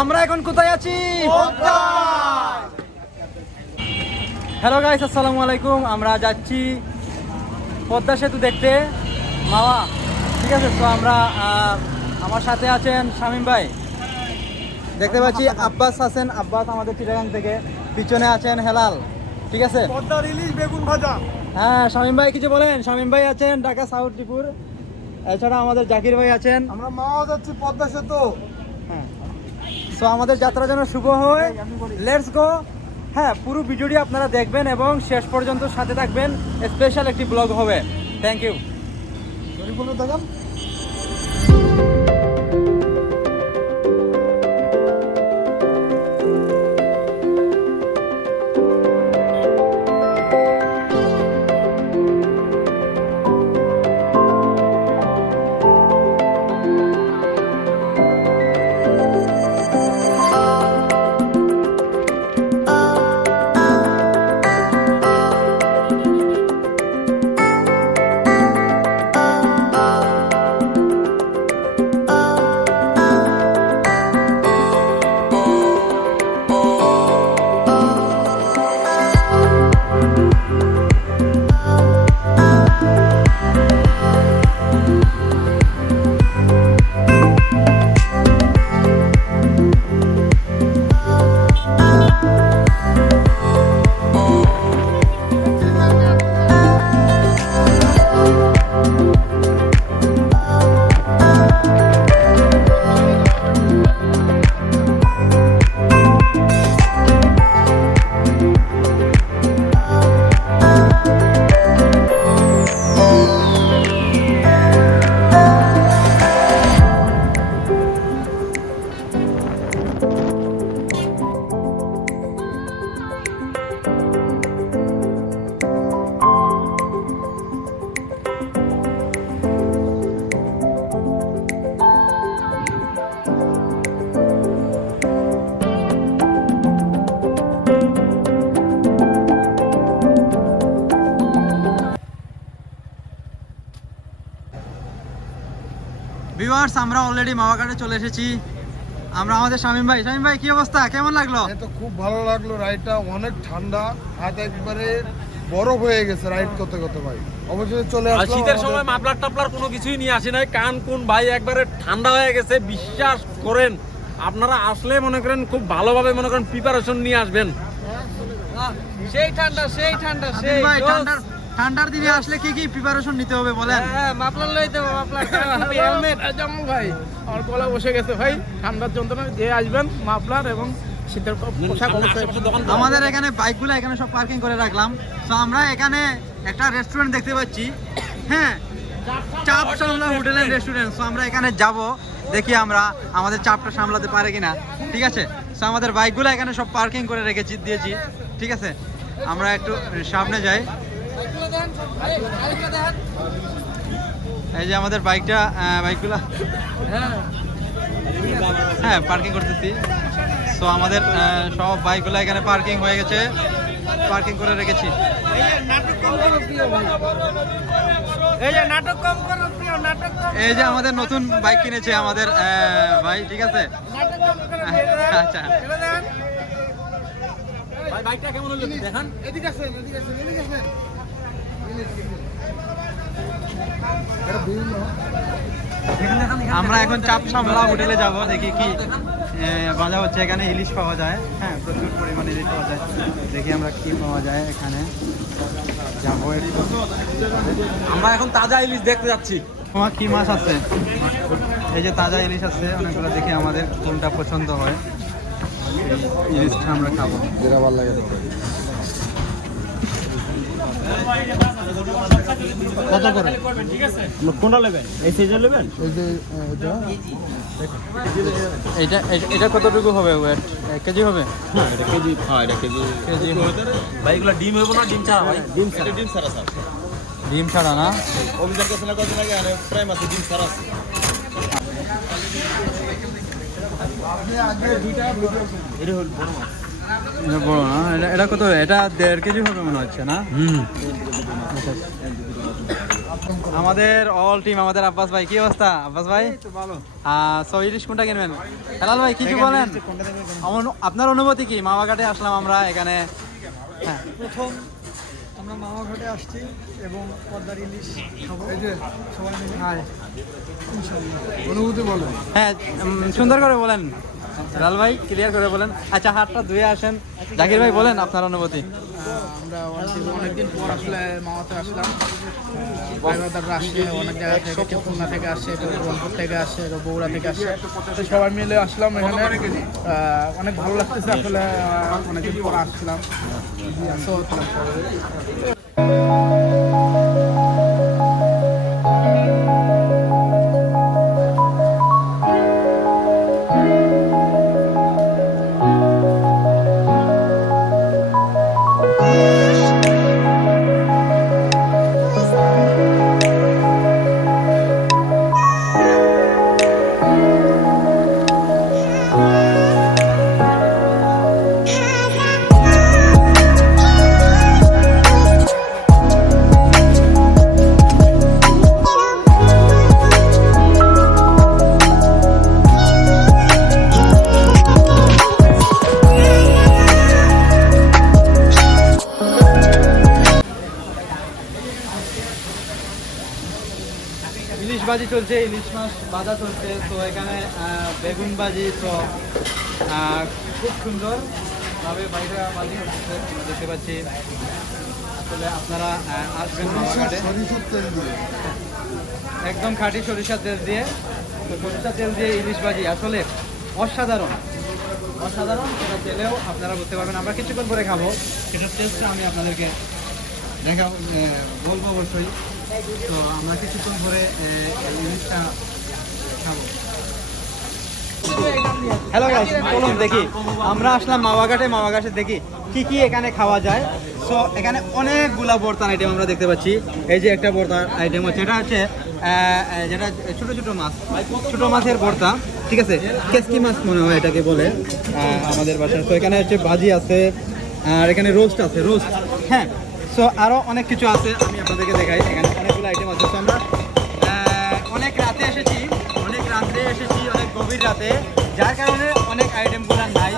আমরা এখন কোথায় আছি? হ্যালো গাইস আসসালামু আলাইকুম। আমরা যাচ্ছি পদ্মা সেতু দেখতে। মাওয়া ঠিক আছে? তো আমরা আমার সাথে আছেন শামীম ভাই। দেখতে পাচ্ছি আব্বাস আছেন। আব্বাস আমাদের চিটাগাং থেকে। পিছনে আছেন হেলাল ঠিক আছে? পদ্মার ইলিশ বেগুন ভাজা। হ্যাঁ শামীম ভাই কিছু বলেন? শামীম ভাই আছেন ঢাকা সাউথ ত্রিপুর এছাড়া আমাদের জাকির ভাই আছেন। আমরা মাওয়া যাচ্ছি পদ্মা সেতু। হ্যাঁ। সো আমাদের যাত্রা যেন শুভ হয়। লেটস গো হ্যাঁ পুরো ভিডিওটি আপনারা দেখবেন এবং শেষ পর্যন্ত সাথে থাকবেন। স্পেশাল একটি ব্লগ হবে। থ্যাংক ইউ ভিউয়ার্স আমরা অলরেডি মাওয়াঘাটে চলে এসেছি। আমরা আমাদের শামীম ভাই। শামীম ভাই কি অবস্থা? কেমন লাগল? তো খুব ভালো লাগল। রাইডটা অনেক ঠান্ডা হাত একবারে বরফ হয়ে গেছে রাইড করতে করতে ভাই। অবশ্যই চলে আর আসলাম শীতের সময় মাফলার টাপলার কোনো কিছুই নিয়ে আসি নাই। কান কোন ভাই একবারে ঠান্ডা হয়ে গেছে বিশ্বাস করেন। আপনারা আসলে মনে করেন খুব ভালোভাবে মনে করেন প্রিপারেশন নিয়ে আসবেন। সেই ঠান্ডা সেই ঠান্ডা শামীম ভাই ঠান্ডার ঠান্ডার দিনে আসলে কি কি প্রিপারেশন নিতে হবে বলেন? হ্যাঁ মাফলার লইতে হবে মাফলার। হেলমেট জামু ভাই আমার গলা বসে গেছে। ভাই ঠান্ডার যন্ত্রণা যে আসবেন মাফলার এবং শীতের পোশাক অবশ্যই। আমাদের এখানে বাইকগুলো এখানে সব পার্কিং করে রাখলাম। তো আমরা এখানে একটা রেস্টুরেন্ট দেখতে পাচ্ছি। হ্যাঁ চাপ সামলা হোটেল এন্ড রেস্টুরেন্ট তো আমরা এখানে যাব দেখি আমরা আমাদের চাপটা সামলাতে পারে কিনা। ঠিক আছে? তো আমাদের বাইকগুলো এখানে সব পার্কিং করে রেখেছি দিয়েছি। ঠিক আছে? আমরা একটু সামনে যাই। এই যে আমাদের বাইকটা বাইকগুলো। হ্যাঁ পার্কিং করতেছি। সো আমাদের সব বাইকগুলো এখানে পার্কিং হয়ে গেছে। পার্কিং করে রেখেছি। এই যে নাটক কম করো প্রিয় নাটক কম এই যে আমাদের নতুন বাইক কিনেছে আমাদের ভাই ঠিক আছে? আচ্ছা। বাইকটা কেমন হলো দেখান। এদিকে আসেন, এদিকে আসেন, এদিকে আসেন। আমরা এখন চাপ সামলা হোটেলে যাব, দেখি কি মজা হচ্ছে এখানে, ইলিশ পাওয়া যায়। হ্যাঁ প্রচুর পরিমাণে ইলিশ পাওয়া যায়। দেখি আমরা কি পাওয়া যায় এখানে। যাব আমরা এখন তাজা ইলিশ দেখতে যাচ্ছি। তোমার কি মাছ আছে? এই যে তাজা ইলিশ আছে, অনেকগুলো দেখি আমাদের কোনটা পছন্দ হয়। ইলিশটা আমরা খাব। যেটা ভালো লাগে। কত করে? কোনটা নেবেন? এই সিজন নেবেন? এই যে এটা? এটা কতটুকু হবে ওয়েট? এক কেজি হবে? হ্যাঁ এটা কেজি হ্যাঁ এটা কেজি। কেজি ভাই এগুলো ডিম হইব না? ডিম ছাড়া ভাই? ডিম ছাড়া। ডিম ছাড়া স্যার। ডিম ছাড়া না? অভিযান কাছে না কত লাগে আরে প্রায় মাসে ডিম ছাড়া আছে। এটা হল বড় মাছ। এটা বড় না? এটা এটা কত এটা দেড় কেজি হবে মনে হচ্ছে না? হুম। আমাদের অল টিম আমাদের আব্বাস ভাই কি অবস্থা? আব্বাস ভাই? ভালো। সো ইলিশ কোনটা কিনবেন? হেলাল ভাই কিছু বলেন? আপনার অনুভূতি কি? মামাঘাটে আসলাম আমরা এখানে। হ্যাঁ। প্রথম আমরা মামাঘাটে আসছি এবং পদ্মার ইলিশ খাব। এই যে। সবাই মিলে। হ্যাঁ অনুভূতি বলেন। হ্যাঁ সুন্দর করে বলেন। লাল ভাই ক্লিয়ার করে বলেন। আচ্ছা হাতটা ধুয়ে আসেন। জাকির ভাই বলেন আপনার অনুভূতি। আমরা অনেকদিন পর আসলে মামাতে আসলাম। ভাইবাদাররা আসছে অনেক জায়গা থেকে খুলনা থেকে আসছে রংপুর থেকে আসছে বগুড়া থেকে আসছে তো সবাই মিলে আসলাম এখানে। অনেক ভালো লাগতেছে আসলে অনেকদিন পর আসছিলাম So, বাজি চলছে ইলিশ মাছ বাজা চলছে। তো এখানে বেগুন বাজি তো খুব সুন্দর ভাবে বাইরে বাজি হচ্ছে দেখতে পাচ্ছি। আসলে আপনারা আসবেন মামাঘাটে একদম খাঁটি সরিষার তেল দিয়ে। তো সরিষার তেল দিয়ে ইলিশ বাজি আসলে অসাধারণ। অসাধারণ সেটা তেলেও আপনারা বুঝতে পারবেন। আমরা কিছুক্ষণ পরে খাব। সেটার টেস্টটা আমি আপনাদেরকে দেখা বলব অবশ্যই। তো আমরা কিছুক্ষণ পরে ইলিশটা খাব হ্যালো গাইস চলুন দেখি। আমরা আসলাম মাওয়াঘাটে মাওয়াঘাটে দেখি কি কি এখানে খাওয়া যায়। সো এখানে অনেকগুলা বর্তান আইটেম আমরা দেখতে পাচ্ছি। এই যে একটা বর্তার আইটেম হচ্ছে, এটা হচ্ছে যেটা ছোট ছোট মাছ, ছোট মাছের ভর্তা ঠিক আছে? কেসকি মাছ মনে হয় এটাকে বলে আমাদের বাসায় তো এখানে হচ্ছে ভাজি আছে, আর এখানে রোস্ট আছে রোস্ট হ্যাঁ সো আরও অনেক কিছু আছে, আমি আপনাদেরকে দেখাই। এখানে অনেকগুলো আইটেম আছে। আমরা অনেক রাতে এসেছি, অনেক রাত্রে এসেছি, অনেক গভীর রাতে। যার কারণে অনেক আইটেমগুলো নাই।